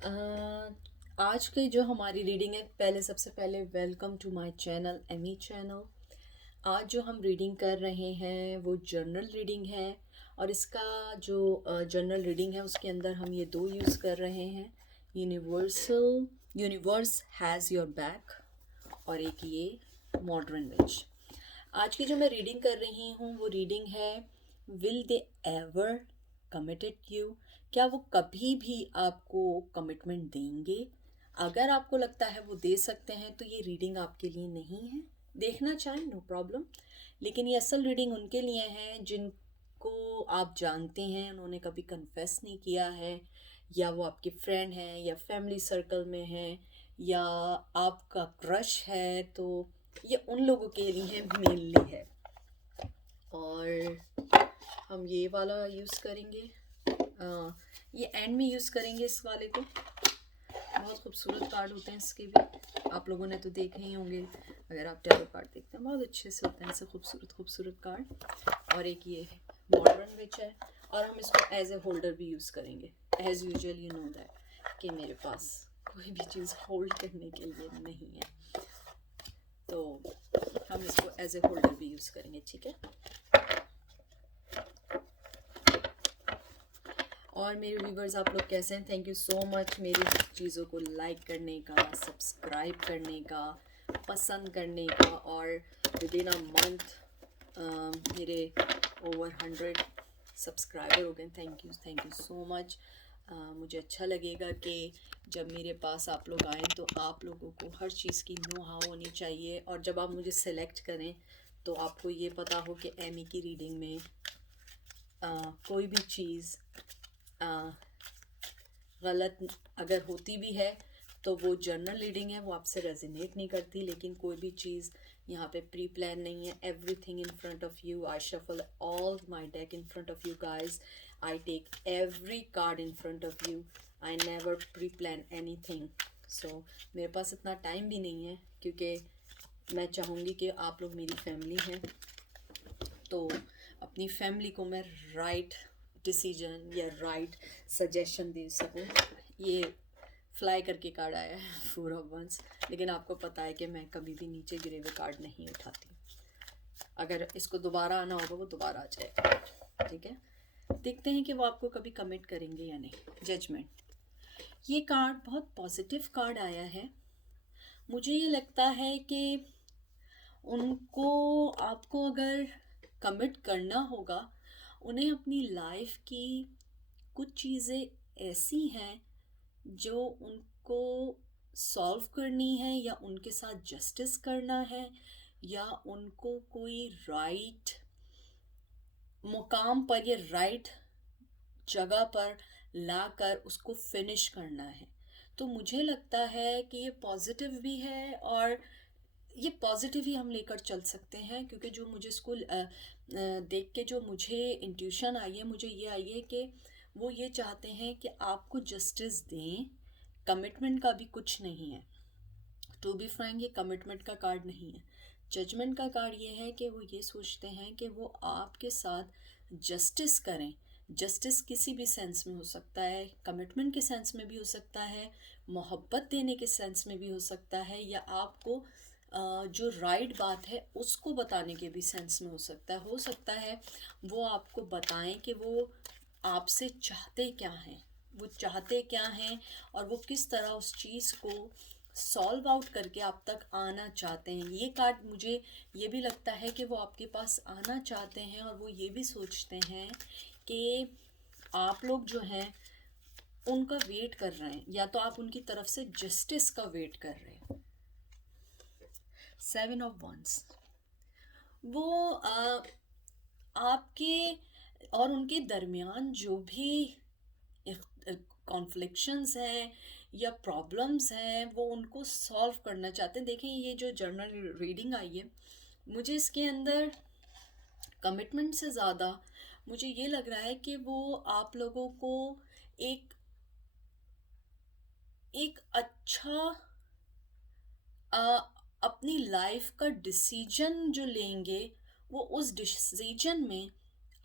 अ, आज की जो हमारी रीडिंग है, पहले सबसे पहले welcome to my channel Amy channel. आज जो हम रीडिंग कर रहे हैं वो जर्नल रीडिंग है। और इसका जो जर्नल रीडिंग है उसके अंदर हम ये दो यूज़ कर रहे हैं, यूनिवर्स हैज़ योर बैक, और एक ये मॉडर्न विच। आज की जो मैं रीडिंग कर रही हूँ वो रीडिंग है, will they ever committed you, क्या वो कभी भी आपको कमिटमेंट देंगे? अगर आपको लगता है वो दे सकते हैं तो ये रीडिंग आपके लिए नहीं है। देखना चाहें नो प्रॉब्लम, लेकिन ये असल रीडिंग उनके लिए है जिनको आप जानते हैं, उन्होंने कभी कन्फेस नहीं किया है, या वो आपके फ्रेंड हैं या फैमिली सर्कल में हैं, या आपका क्रश है। तो ये उन लोगों के लिए मेनली है। और हम ये वाला यूज़ करेंगे, ये एंड में यूज़ करेंगे इस वाले को। बहुत खूबसूरत कार्ड होते हैं इसके भी, आप लोगों ने तो देखे ही होंगे। अगर आप टैरो कार्ड देखते हैं बहुत अच्छे से होते हैं ऐसे खूबसूरत खूबसूरत कार्ड। और एक ये मॉडर्न विच है, और हम इसको एज ए होल्डर भी यूज़ करेंगे। As usual you know that कि मेरे पास कोई भी चीज़ होल्ड करने के लिए नहीं है, तो हम इसको एज ए होल्डर भी यूज़ करेंगे, ठीक है। और मेरे व्यूवर्स, आप लोग कैसे हैं? थैंक यू सो मच मेरी चीज़ों को लाइक करने का, सब्सक्राइब करने का, पसंद करने का। और विद इन अ मंथ मेरे ओवर 100 सब्सक्राइबर हो गए। Thank you so much. मुझे अच्छा लगेगा कि जब मेरे पास आप लोग आएँ तो आप लोगों को हर चीज़ की नो हाउ होनी चाहिए, और जब आप मुझे सेलेक्ट करें तो आपको ये पता हो कि एमी की रीडिंग में कोई भी चीज़ गलत अगर होती भी है तो वो जर्नल रीडिंग है, वो आपसे रेजोनेट नहीं करती। लेकिन कोई भी चीज़ यहाँ पे प्री प्लान नहीं है। Everything in front of you, I shuffle all my deck in front of you guys, I take every card in front of you, I never pre plan any thing. So मेरे पास इतना time भी नहीं है, क्योंकि मैं चाहूँगी कि आप लोग मेरी फैमिली हैं, तो अपनी फैमिली को मैं राइट डिसीजन या राइट सजेशन दे सकूं। ये फ्लाई करके कार्ड आया है, 4 ऑफ वंस, लेकिन आपको पता है कि मैं कभी भी नीचे गिरे हुए कार्ड नहीं उठाती। अगर इसको दोबारा आना होगा वो दोबारा आ जाएगा, ठीक है। देखते हैं कि वो आपको कभी कमिट करेंगे या नहीं। जजमेंट, ये कार्ड बहुत पॉजिटिव कार्ड आया है। मुझे ये लगता है कि उनको, आपको अगर कमिट करना होगा, उन्हें अपनी लाइफ की कुछ चीज़ें ऐसी हैं जो उनको सॉल्व करनी है, या उनके साथ जस्टिस करना है, या उनको कोई राइट मुकाम पर या राइट जगह पर लाकर उसको फिनिश करना है। तो मुझे लगता है कि ये पॉजिटिव भी है, और ये पॉजिटिव ही हम लेकर चल सकते हैं, क्योंकि जो मुझे स्कूल देख के जो मुझे इंट्यूशन आई है, मुझे ये आई है कि वो ये चाहते हैं कि आपको जस्टिस दें। कमिटमेंट का भी कुछ नहीं है, टू बी फ्रैंक, ये कमिटमेंट का कार्ड नहीं है। जजमेंट का कार्ड ये है कि वो ये सोचते हैं कि वो आपके साथ जस्टिस करें। जस्टिस किसी भी सेंस में हो सकता है, कमिटमेंट के सेंस में भी हो सकता है, मोहब्बत देने के सेंस में भी हो सकता है, या आपको जो राइट बात है उसको बताने के भी सेंस में हो सकता है। वो आपको बताएं कि वो आपसे चाहते क्या हैं, वो चाहते क्या हैं, और वो किस तरह उस चीज़ को सॉल्व आउट करके आप तक आना चाहते हैं। ये कार्ड मुझे ये भी लगता है कि वो आपके पास आना चाहते हैं, और वो ये भी सोचते हैं कि आप लोग जो हैं उनका वेट कर रहे हैं, या तो आप उनकी तरफ से जस्टिस का वेट कर रहे हैं। 7 ऑफ वंस, वो आपके और उनके दरमियान जो भी कॉन्फ्लिक्शंस हैं या प्रॉब्लम्स हैं, वो उनको सॉल्व करना चाहते हैं। देखें, ये जो जर्नल रीडिंग आई है, मुझे इसके अंदर कमिटमेंट से ज़्यादा मुझे ये लग रहा है कि वो आप लोगों को एक एक अच्छा अपनी लाइफ का डिसीजन जो लेंगे, वो उस डिसीजन में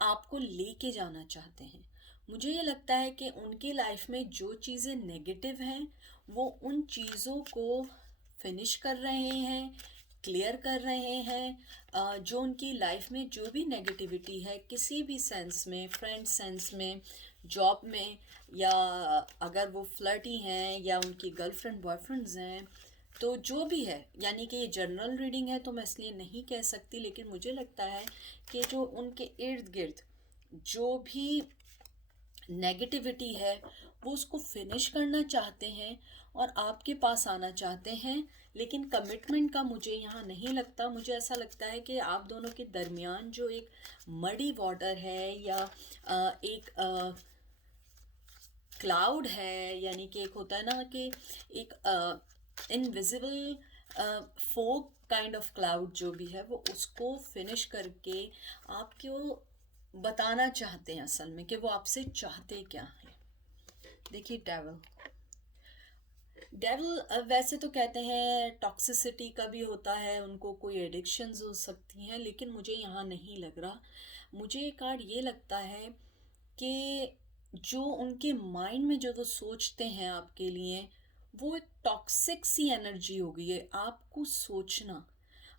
आपको लेके जाना चाहते हैं। मुझे ये लगता है कि उनकी लाइफ में जो चीज़ें नेगेटिव हैं वो उन चीज़ों को फिनिश कर रहे हैं, क्लियर कर रहे हैं। जो उनकी लाइफ में जो भी नेगेटिविटी है किसी भी सेंस में, फ्रेंड सेंस में, जॉब में, या अगर वो फ्लर्टी हैं या उनकी गर्लफ्रेंड बॉयफ्रेंड्स हैं, तो जो भी है, यानी कि ये जनरल रीडिंग है तो मैं इसलिए नहीं कह सकती, लेकिन मुझे लगता है कि जो उनके इर्द गिर्द जो भी नेगेटिविटी है वो उसको फिनिश करना चाहते हैं और आपके पास आना चाहते हैं, लेकिन कमिटमेंट का मुझे यहाँ नहीं लगता। मुझे ऐसा लगता है कि आप दोनों के दरमियान जो एक मडी वाटर है या एक क्लाउड है, यानी कि एक होता है ना कि एक invisible fog kind of cloud जो भी है, वो उसको फिनिश करके आपको बताना चाहते हैं असल में कि वो आपसे चाहते क्या हैं। देखिए डेविल, डेविल वैसे तो कहते हैं टॉक्सिसिटी का भी होता है, उनको कोई एडिक्शंस हो सकती हैं, लेकिन मुझे यहाँ नहीं लग रहा। मुझे ये कार्ड ये लगता है कि जो उनके माइंड में जो वो सोचते हैं आपके लिए, वो एक टॉक्सिक सी एनर्जी हो गई है। आपको सोचना,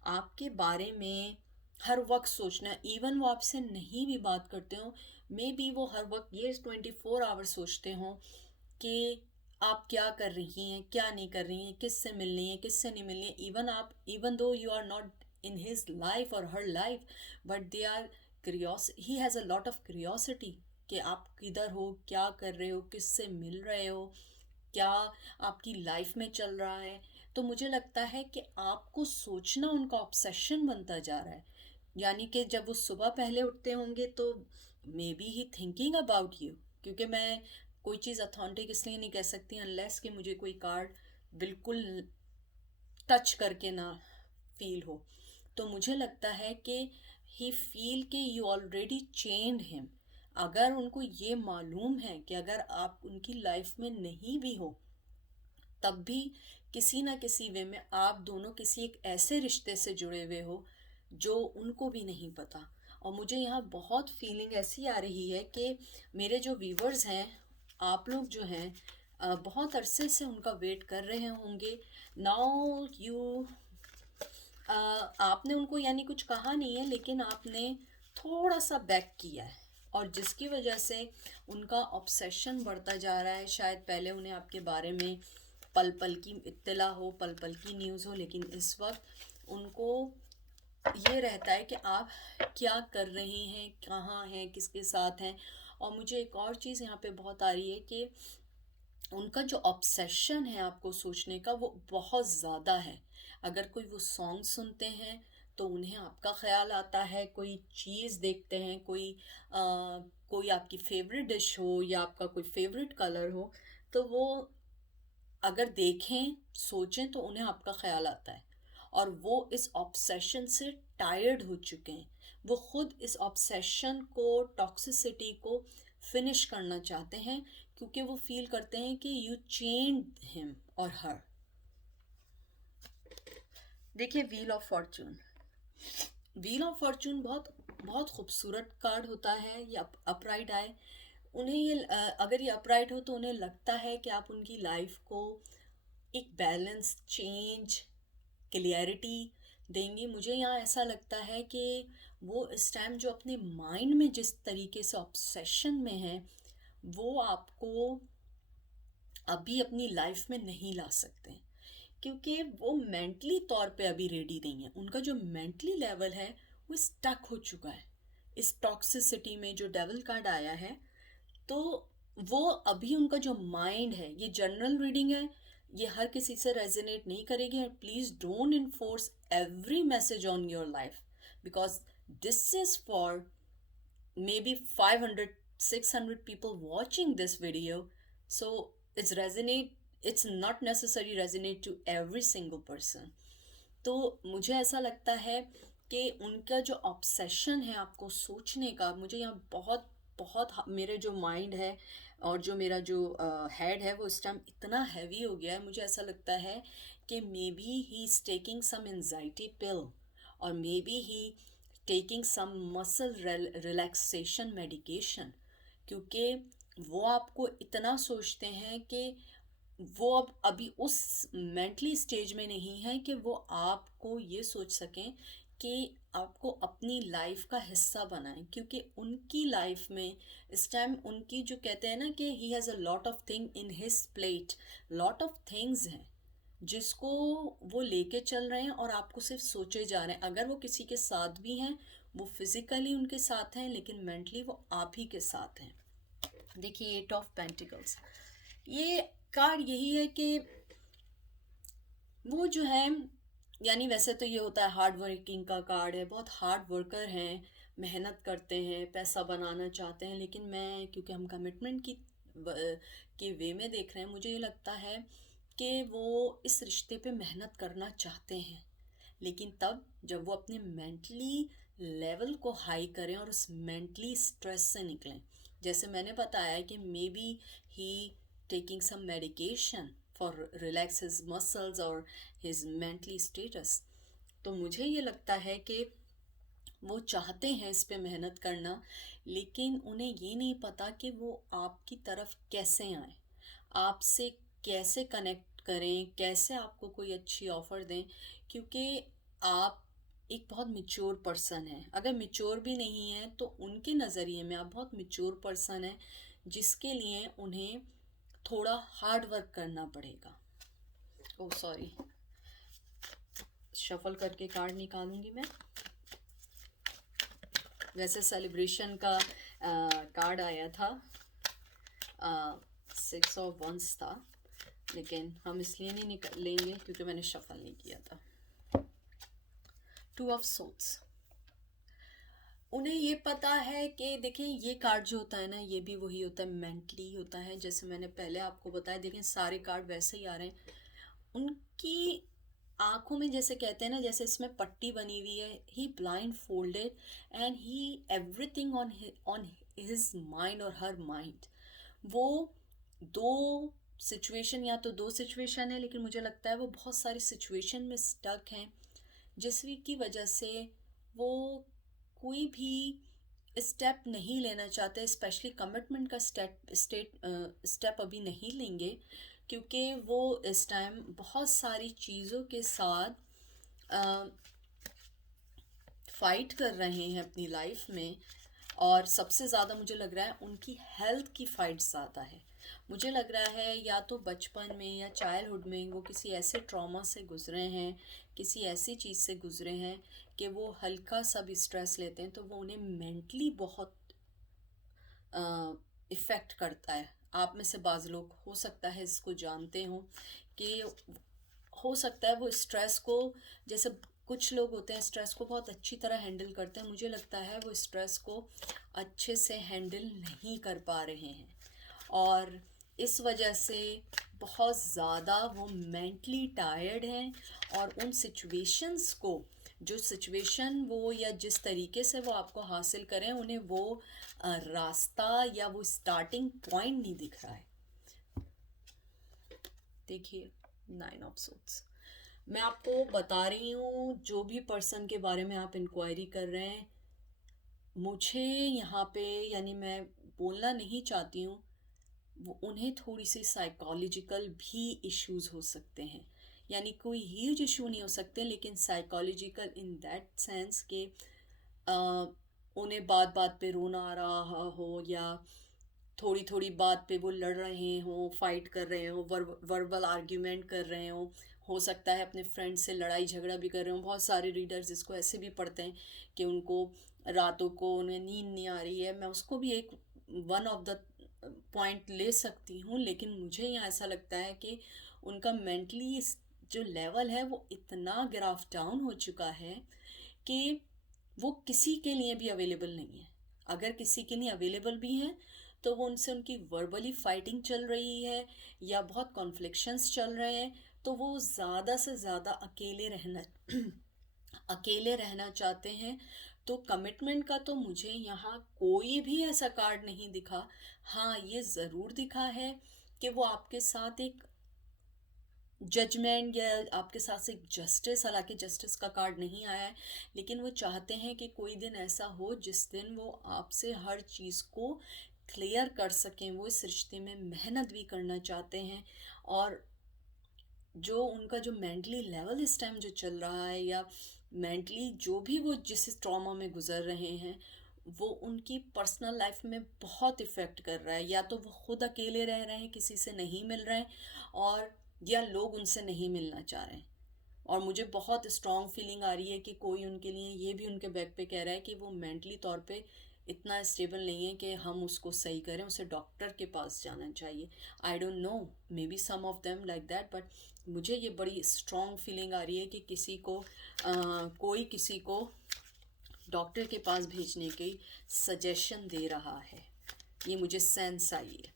आपके बारे में हर वक्त सोचना, इवन वो आपसे नहीं भी बात करते हो, मे बी वो हर वक्त ये 24 आवर सोचते हो कि आप क्या कर रही हैं, क्या नहीं कर रही हैं, किससे मिल रही हैं, किससे नहीं मिल रही हैं। Even though you are not in his life और her life, but they are curious he has a lot of curiosity कि आप किधर हो, क्या कर रहे हो, किससे मिल रहे हो, क्या आपकी लाइफ में चल रहा है। तो मुझे लगता है कि आपको सोचना उनका ऑब्सेशन बनता जा रहा है। यानी कि जब वो सुबह पहले उठते होंगे तो may be he thinking about you, क्योंकि मैं कोई चीज़ अथॉन्टिक इसलिए नहीं कह सकती अनलेस कि मुझे कोई कार्ड बिल्कुल टच करके ना फील हो। तो मुझे लगता है कि ही फील कि यू ऑलरेडी चेंड हिम। अगर उनको ये मालूम है कि अगर आप उनकी लाइफ में नहीं भी हो तब भी किसी ना किसी वे में आप दोनों किसी एक ऐसे रिश्ते से जुड़े हुए हो जो उनको भी नहीं पता। और मुझे यहाँ बहुत फीलिंग ऐसी आ रही है कि मेरे जो व्यूवर्स हैं, आप लोग जो हैं, बहुत अरसे से उनका वेट कर रहे होंगे। नाउ यू आपने उनको यानी कुछ कहा नहीं है, लेकिन आपने थोड़ा सा बैक किया है, और जिसकी वजह से उनका ऑब्सेशन बढ़ता जा रहा है। शायद पहले उन्हें आपके बारे में पल पल की इत्तला हो, पल पल की न्यूज़ हो, लेकिन इस वक्त उनको ये रहता है कि आप क्या कर रहे हैं, कहाँ हैं, किसके साथ हैं। और मुझे एक और चीज़ यहाँ पे बहुत आ रही है कि उनका जो ऑब्सेशन है आपको सोचने का वो बहुत ज़्यादा है। अगर कोई वो सॉन्ग सुनते हैं तो उन्हें आपका ख्याल आता है, कोई चीज़ देखते हैं, कोई आपकी फेवरेट डिश हो या आपका कोई फेवरेट कलर हो, तो वो अगर देखें, सोचें तो उन्हें आपका ख्याल आता है। और वो इस ऑब्सेशन से टायर्ड हो चुके हैं। वो खुद इस ऑब्सेशन को, टॉक्सिसिटी को फिनिश करना चाहते हैं, क्योंकि वो फील करते हैं कि यू चेंज्ड हिम और हर। देखिए wheel of Fortune, wheel of Fortune बहुत बहुत खूबसूरत कार्ड होता है। ये अपराइट आए, उन्हें ये अगर ये अपराइट हो तो उन्हें लगता है कि आप उनकी लाइफ को एक बैलेंस, चेंज, क्लियरिटी देंगी। मुझे यहाँ ऐसा लगता है कि वो इस टाइम जो अपने माइंड में जिस तरीके से ऑब्सेशन में है, वो आपको अभी अपनी लाइफ में नहीं ला सकते, क्योंकि वो मेंटली तौर पे अभी रेडी नहीं है। उनका जो मेंटली लेवल है वो स्टक हो चुका है इस टॉक्सिसिटी में। जो डेविल कार्ड आया है, तो वो अभी उनका जो माइंड है, ये जनरल रीडिंग है, ये हर किसी से रेजोनेट नहीं करेगी। And please don't enforce every message on your life, because this is for maybe 500 600 people watching this video, so it's not necessary resonate to every single person. तो मुझे ऐसा लगता है कि उनका जो ऑब्सेशन है आपको सोचने का, मुझे यहाँ बहुत बहुत मेरे जो माइंड है और जो मेरा जो हेड है वो इस टाइम इतना हैवी हो गया है। मुझे ऐसा लगता है कि maybe he is taking some anxiety pill, और maybe he taking some muscle relaxation medication, क्योंकि वो आपको इतना सोचते हैं कि वो अब अभी उस मेंटली स्टेज में नहीं है कि वो आपको ये सोच सकें कि आपको अपनी लाइफ का हिस्सा बनाएं, क्योंकि उनकी लाइफ में इस टाइम उनकी जो कहते हैं ना कि ही has a lot of thing in his plate, lot of things हैं जिसको वो लेके चल रहे हैं और आपको सिर्फ सोचे जा रहे हैं। अगर वो किसी के साथ भी हैं, वो फिजिकली उनके साथ हैं लेकिन मेंटली वो आप ही के साथ हैं। देखिए 8 ऑफ पेंटिकल्स, ये कार्ड यही है कि वो जो है, यानी वैसे तो ये होता है हार्ड वर्किंग का कार्ड है, बहुत हार्ड वर्कर हैं, मेहनत करते हैं, पैसा बनाना चाहते हैं, लेकिन मैं क्योंकि हम कमिटमेंट के वे में देख रहे हैं, मुझे ये लगता है कि वो इस रिश्ते पे मेहनत करना चाहते हैं, लेकिन तब जब वो अपने मेंटली लेवल को हाई करें और उस मेंटली स्ट्रेस से निकलें। जैसे मैंने बताया कि maybe he taking some medication for relax his muscles or his mentally status। तो मुझे ये लगता है कि वो चाहते हैं इस पे मेहनत करना, लेकिन उन्हें ये नहीं पता कि वो आपकी तरफ कैसे आए, आपसे कैसे कनेक्ट करें, कैसे आपको कोई अच्छी ऑफ़र दें, क्योंकि आप एक बहुत मिच्योर पर्सन है। अगर मिच्योर भी नहीं है तो उनके नज़रिए में आप बहुत मिच्योर पर्सन है, जिसके लिए उन्हें थोड़ा हार्ड वर्क करना पड़ेगा। ओह सॉरी, शफल करके कार्ड निकालूंगी मैं। वैसे सेलिब्रेशन का कार्ड आया था, 6 ऑफ वंस था, लेकिन हम इसलिए नहीं निकाल लेंगे क्योंकि मैंने शफल नहीं किया था। 2 ऑफ सोर्ड्स, उन्हें ये पता है कि देखिए ये कार्ड जो होता है ना, ये भी वही होता है, मेंटली होता है। जैसे मैंने पहले आपको बताया, देखिए सारे कार्ड वैसे ही आ रहे हैं। उनकी आंखों में जैसे कहते हैं ना, जैसे इसमें पट्टी बनी हुई है, he blindfolded and he everything on his mind और हर माइंड। वो दो सिचुएशन, या तो दो सिचुएशन है, लेकिन मुझे लगता है वो बहुत सारी सिचुएशन में स्टक हैं, जिसकी वजह से वो कोई भी स्टेप नहीं लेना चाहते, स्पेशली कमिटमेंट का स्टेप अभी नहीं लेंगे, क्योंकि वो इस टाइम बहुत सारी चीज़ों के साथ फाइट कर रहे हैं अपनी लाइफ में। और सबसे ज़्यादा मुझे लग रहा है उनकी हेल्थ की फाइट ज़्यादा है। मुझे लग रहा है या तो बचपन में या चाइल्डहुड में वो किसी ऐसे ट्रॉमा से गुजरे हैं, किसी ऐसी चीज़ से गुजरे हैं कि वो हल्का सा भी स्ट्रेस लेते हैं तो वो उन्हें मेंटली बहुत इफ़ेक्ट करता है। आप में से बाज़ लोग हो सकता है इसको जानते हो कि हो सकता है वो स्ट्रेस को, जैसे कुछ लोग होते हैं स्ट्रेस को बहुत अच्छी तरह हैंडल करते हैं, मुझे लगता है वो स्ट्रेस को अच्छे से हैंडल नहीं कर पा रहे हैं, और इस वजह से बहुत ज़्यादा वो मेंटली टायर्ड हैं। और उन सिचुएशंस को, जो सिचुएशन वो या जिस तरीके से वो आपको हासिल करें, उन्हें वो रास्ता या वो स्टार्टिंग पॉइंट नहीं दिख रहा है। देखिए 9 ऑफ सोर्ड्स, मैं आपको बता रही हूँ जो भी पर्सन के बारे में आप इंक्वायरी कर रहे हैं, मुझे यहाँ पे, यानी मैं बोलना नहीं चाहती हूँ, वो उन्हें थोड़ी सी साइकोलॉजिकल भी इश्यूज हो सकते हैं, यानी कोई ह्यूज इशू नहीं हो सकते, लेकिन साइकोलॉजिकल इन दैट सेंस के उन्हें बात बात पे रोना आ रहा हो, या थोड़ी थोड़ी बात पे वो लड़ रहे हों, फाइट कर रहे हों, वर्बल आर्ग्यूमेंट कर रहे हों, हो सकता है अपने फ्रेंड से लड़ाई झगड़ा भी कर रहे हों। बहुत सारे रीडर्स इसको ऐसे भी पढ़ते हैं कि उनको रातों को उन्हें नींद नहीं आ रही है। मैं उसको भी एक वन ऑफ द पॉइंट ले सकती हूँ, लेकिन मुझे यहाँ ऐसा लगता है कि उनका मेंटली जो लेवल है वो इतना ग्राफ डाउन हो चुका है कि वो किसी के लिए भी अवेलेबल नहीं है। अगर किसी के लिए अवेलेबल भी हैं तो वो उनसे उनकी वर्बली फाइटिंग चल रही है या बहुत कॉन्फ्लिक्शंस चल रहे हैं, तो वो ज़्यादा से ज़्यादा अकेले रहना चाहते हैं। तो कमिटमेंट का तो मुझे यहाँ कोई भी ऐसा कार्ड नहीं दिखा। हाँ, ये ज़रूर दिखा है कि वो आपके साथ एक जजमेंट या आपके साथ से जस्टिस, हालांकि जस्टिस का कार्ड नहीं आया है, लेकिन वो चाहते हैं कि कोई दिन ऐसा हो जिस दिन वो आपसे हर चीज़ को क्लियर कर सकें, वो इस रिश्ते में मेहनत भी करना चाहते हैं, और जो उनका जो मेंटली लेवल इस टाइम जो चल रहा है, या मेंटली जो भी वो जिस ट्रॉमा में गुजर रहे हैं, वो उनकी पर्सनल लाइफ में बहुत इफ़ेक्ट कर रहा है। या तो वो खुद अकेले रह रहे हैं, किसी से नहीं मिल रहे हैं, और या लोग उनसे नहीं मिलना चाह रहे हैं। और मुझे बहुत स्ट्रॉन्ग फीलिंग आ रही है कि कोई उनके लिए ये भी उनके बैक पे कह रहा है कि वो मेंटली तौर पे इतना स्टेबल नहीं है कि हम उसको सही करें, उसे डॉक्टर के पास जाना चाहिए। I don't know, maybe some of them like that, but मुझे ये बड़ी स्ट्रॉन्ग फीलिंग आ रही है कि कोई किसी को डॉक्टर के पास भेजने की सजेशन दे रहा है। ये मुझे सेंस आई है।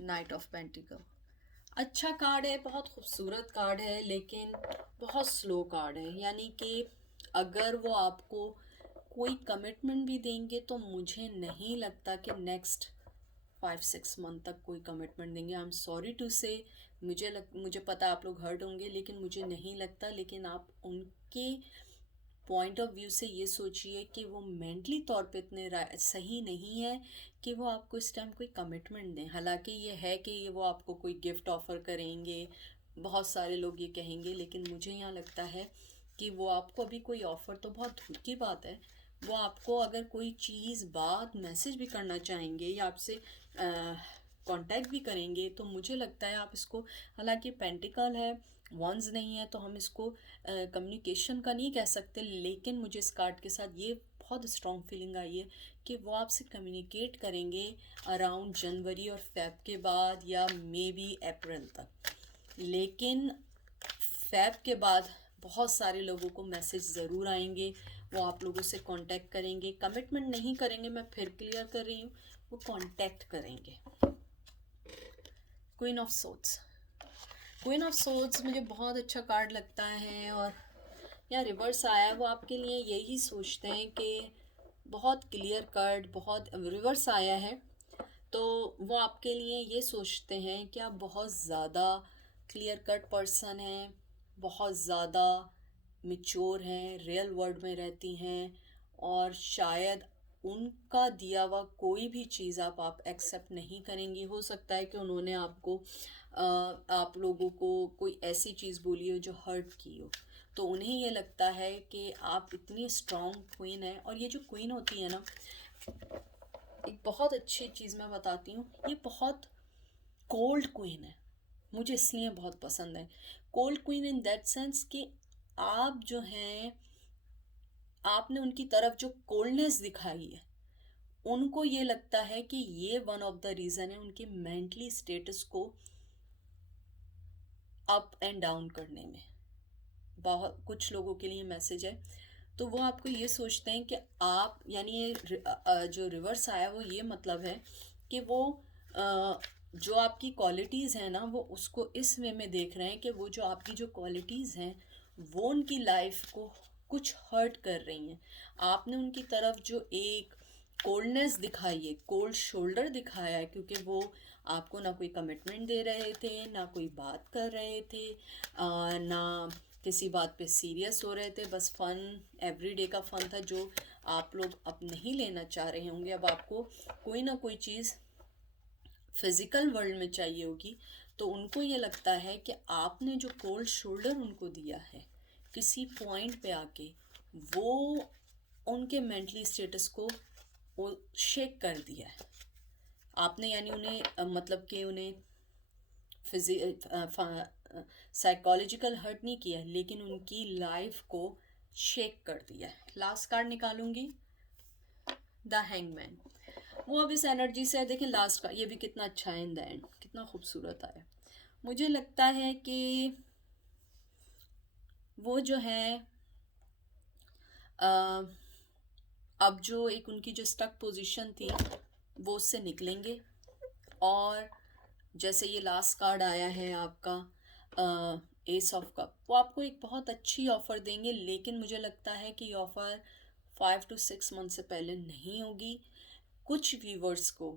नाइट ऑफ पेंटिकल अच्छा कार्ड है, बहुत खूबसूरत कार्ड है, लेकिन बहुत स्लो कार्ड है। यानी कि अगर वो आपको कोई कमिटमेंट भी देंगे तो मुझे नहीं लगता कि नेक्स्ट 5-6 मंथ तक कोई कमिटमेंट देंगे। आई एम सॉरी टू से, मुझे पता आप लोग हर्ट होंगे, लेकिन मुझे नहीं लगता। लेकिन आप उनके पॉइंट ऑफ व्यू से ये सोचिए कि वो मेंटली तौर पे इतने सही नहीं है कि वो आपको इस टाइम कोई कमिटमेंट दें। हालांकि ये है कि ये वो आपको कोई गिफ्ट ऑफर करेंगे, बहुत सारे लोग ये कहेंगे, लेकिन मुझे यहाँ लगता है कि वो आपको अभी कोई ऑफ़र, तो बहुत दूर की बात है, वो आपको अगर कोई चीज़ बात मैसेज भी करना चाहेंगे या आपसे कांटेक्ट भी करेंगे, तो मुझे लगता है आप इसको, हालांकि पेंटिकल है, वंस नहीं है, तो हम इसको कम्युनिकेशन का नहीं कह सकते, लेकिन मुझे इस कार्ड के साथ ये बहुत स्ट्रॉन्ग फीलिंग आई है कि वो आपसे कम्युनिकेट करेंगे अराउंड जनवरी और फेब के बाद, या मे बी अप्रैल तक। लेकिन फेब के बाद बहुत सारे लोगों को मैसेज ज़रूर आएंगे, वो आप लोगों से कांटेक्ट करेंगे, कमिटमेंट नहीं करेंगे, मैं फिर क्लियर कर रही हूँ, वो कांटेक्ट करेंगे। Queen of swords, queen of swords मुझे बहुत अच्छा कार्ड लगता है, और यहाँ रिवर्स आया है, वो आपके लिए यही सोचते हैं कि बहुत क्लियर कार्ड, बहुत रिवर्स आया है, तो वो आपके लिए ये सोचते हैं कि आप बहुत ज़्यादा क्लियर कट पर्सन हैं, बहुत ज़्यादा मिच्योर हैं, रियल वर्ल्ड में रहती हैं, और शायद उनका दिया हुआ कोई भी चीज़ आप एक्सेप्ट नहीं करेंगी। हो सकता है कि उन्होंने आपको आप लोगों को कोई ऐसी चीज़ बोली हो जो हर्ट की हो, तो उन्हें ये लगता है कि आप इतनी स्ट्रॉन्ग क्वीन है। और ये जो क्वीन होती है ना, एक बहुत अच्छी चीज़ मैं बताती हूँ, ये बहुत कोल्ड क्वीन है, मुझे इसलिए बहुत पसंद है। Cold queen in that sense कि आप जो हैं, आपने उनकी तरफ जो कोल्डनेस दिखाई है, उनको ये लगता है कि ये वन ऑफ द रीज़न है उनकी मेंटली स्टेटस को अप एंड डाउन करने में। बहुत कुछ लोगों के लिए मैसेज है, तो वो आपको ये सोचते हैं कि आप, यानी ये जो रिवर्स आया वो ये मतलब है कि वो जो आपकी क्वालिटीज़ हैं ना, वो उसको इस वे में देख रहे हैं कि वो जो आपकी जो क्वालिटीज़ हैं वो उनकी लाइफ को कुछ हर्ट कर रही हैं। आपने उनकी तरफ जो एक कोल्डनेस दिखाई है, कोल्ड शोल्डर दिखाया है, क्योंकि वो आपको ना कोई कमिटमेंट दे रहे थे, ना कोई बात कर रहे थे, ना किसी बात पे सीरियस हो रहे थे, बस फन, एवरीडे का फन था जो आप लोग अब नहीं लेना चाह रहे होंगे। अब आपको कोई ना कोई चीज़ फिज़िकल वर्ल्ड में चाहिए होगी, तो उनको ये लगता है कि आपने जो कोल्ड शोल्डर उनको दिया है किसी पॉइंट पे आके, वो उनके मेंटली स्टेटस को वो शेक कर दिया है आपने। यानी उन्हें मतलब कि उन्हें साइकोलॉजिकल हर्ट नहीं किया, लेकिन उनकी लाइफ को शेक कर दिया है। लास्ट कार्ड निकालूंगी, द हैंगमैन। वो अब इस एनर्जी से, देखें लास्ट का ये भी कितना अच्छा है, इन द एंड कितना खूबसूरत आया। मुझे लगता है कि वो जो है अब जो एक उनकी जो स्टक पोजीशन थी वो उससे निकलेंगे, और जैसे ये लास्ट कार्ड आया है आपका एस ऑफ कप, वो आपको एक बहुत अच्छी ऑफ़र देंगे, लेकिन मुझे लगता है कि ये ऑफ़र 5 to 6 मंथ से पहले नहीं होगी। कुछ व्यूवर्स को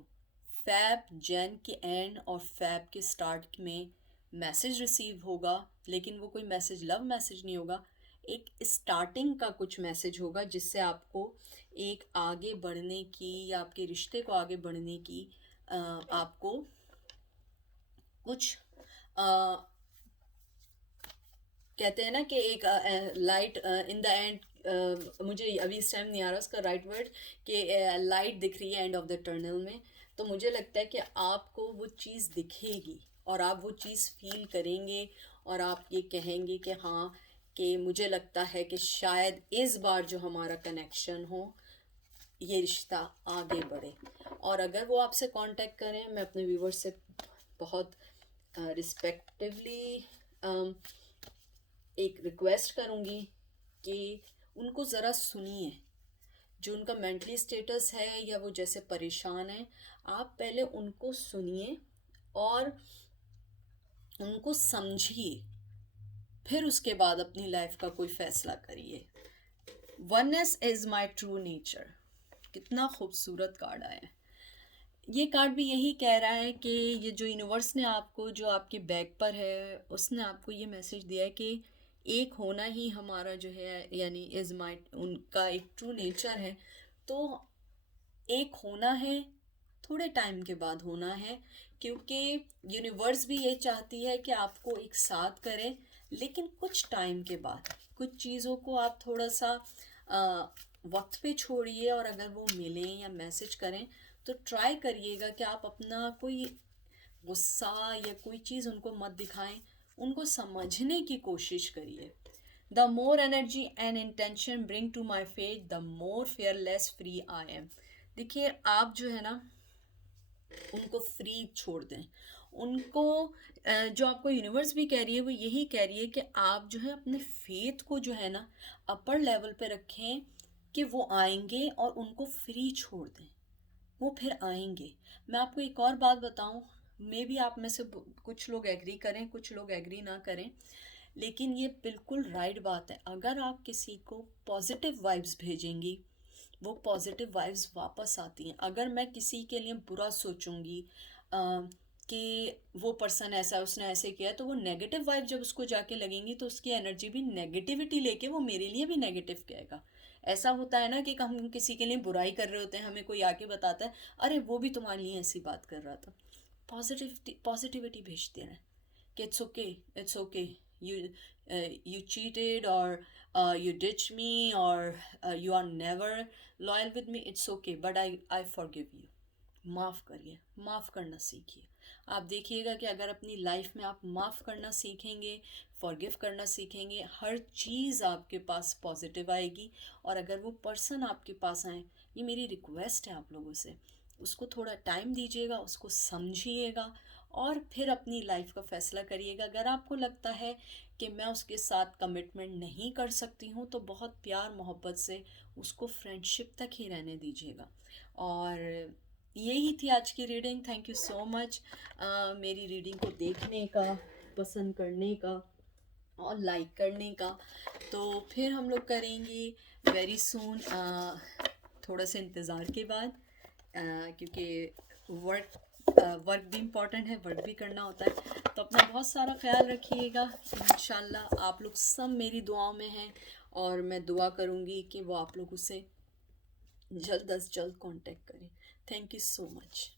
फैब जैन के एंड और फैब के स्टार्ट में मैसेज रिसीव होगा, लेकिन वो कोई मैसेज लव मैसेज नहीं होगा, एक स्टार्टिंग का कुछ मैसेज होगा जिससे आपको एक आगे बढ़ने की या आपके रिश्ते को आगे बढ़ने की आपको कुछ कहते हैं ना कि एक लाइट इन द एंड, मुझे अभी इस टाइम नहीं आ रहा उसका राइट वर्ड, कि लाइट दिख रही है एंड ऑफ द टनल में। तो मुझे लगता है कि आपको वो चीज़ दिखेगी और आप वो चीज़ फील करेंगे और आप ये कहेंगे कि हाँ, कि मुझे लगता है कि शायद इस बार जो हमारा कनेक्शन हो, ये रिश्ता आगे बढ़े। और अगर वो आपसे कांटेक्ट करें, मैं अपने व्यूवर्स से बहुत रिस्पेक्टिवली एक रिक्वेस्ट करूँगी कि उनको ज़रा सुनिए। जो उनका मेंटली स्टेटस है या वो जैसे परेशान है, आप पहले उनको सुनिए और उनको समझिए, फिर उसके बाद अपनी लाइफ का कोई फैसला करिए। Oneness is my true nature, कितना खूबसूरत कार्ड आया है। ये कार्ड भी यही कह रहा है कि ये जो यूनिवर्स ने आपको, जो आपके बैग पर है, उसने आपको ये मैसेज दिया है कि एक होना ही हमारा जो है, यानी इज़ माई, उनका एक ट्रू नेचर है। तो एक होना है, थोड़े टाइम के बाद होना है, क्योंकि यूनिवर्स भी ये चाहती है कि आपको एक साथ करें, लेकिन कुछ टाइम के बाद कुछ चीज़ों को आप थोड़ा सा वक्त पे छोड़िए। और अगर वो मिलें या मैसेज करें तो ट्राई करिएगा कि आप अपना कोई गुस्सा या कोई चीज़ उनको मत दिखाएं, उनको समझने की कोशिश करिए। The more energy and intention bring to my faith, the more fearless free I am. देखिए, आप जो है ना, उनको फ्री छोड़ दें। उनको जो आपको यूनिवर्स भी कह रही है वो यही कह रही है कि आप जो है अपने फेथ को जो है ना अपर लेवल पे रखें, कि वो आएंगे और उनको फ्री छोड़ दें, वो फिर आएंगे। मैं आपको एक और बात बताऊं, मे भी आप में से कुछ लोग एग्री करें, कुछ लोग एग्री ना करें, लेकिन ये बिल्कुल राइट बात है। अगर आप किसी को पॉजिटिव वाइब्स भेजेंगी, वो पॉजिटिव वाइब्स वापस आती हैं। अगर मैं किसी के लिए बुरा सोचूंगी कि वो पर्सन ऐसा, उसने ऐसे किया, तो वो नेगेटिव वाइब जब उसको जाके लगेंगी तो उसकी एनर्जी भी नेगेटिविटी लेके वो मेरे लिए भी नेगेटिव कहेगा। ऐसा होता है ना कि हम किसी के लिए बुराई कर रहे होते हैं, हमें कोई आके बताता है अरे वो भी तुम्हारे लिए ऐसी बात कर रहा था, पॉजिटिविटी भेजते हैं कि it's okay, it's okay, you you cheated, or you ditched me, or you are never loyal with me, it's okay, but I forgive you। माफ़ करिए, माफ़ करना सीखिए। आप देखिएगा कि अगर अपनी लाइफ में आप माफ़ करना सीखेंगे, फॉरगिव करना सीखेंगे, हर चीज़ आपके पास पॉजिटिव आएगी। और अगर वो पर्सन आपके पास आए, ये मेरी रिक्वेस्ट है आप लोगों से, उसको थोड़ा टाइम दीजिएगा, उसको समझिएगा और फिर अपनी लाइफ का फैसला करिएगा। अगर आपको लगता है कि मैं उसके साथ कमिटमेंट नहीं कर सकती हूँ, तो बहुत प्यार मोहब्बत से उसको फ्रेंडशिप तक ही रहने दीजिएगा। और यही थी आज की reading. Thank you so much मेरी रीडिंग को देखने का, पसंद करने का और लाइक करने का। तो फिर हम लोग करेंगे वेरी सून, थोड़ा सा इंतज़ार के बाद, क्योंकि वर्क वर्क भी इम्पॉर्टेंट है, वर्क भी करना होता है। तो अपना बहुत सारा ख्याल रखिएगा। इंशाल्लाह आप लोग सब मेरी दुआओं में हैं और मैं दुआ करूँगी कि वो आप लोगों से जल्द अज जल्द कांटेक्ट करें। Thank you so much.